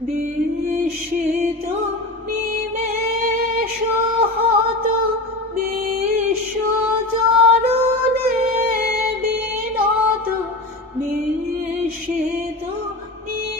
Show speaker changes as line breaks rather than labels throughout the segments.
বিস্মিত নিমেষ হত বিশ্বজননে বিনত বিস্মিত নিমেষ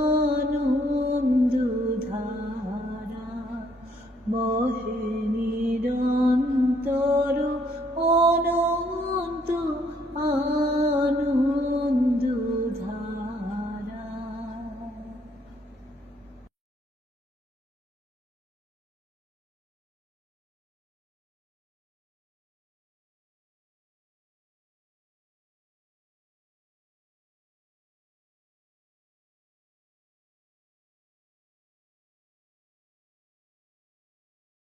নিরন্তর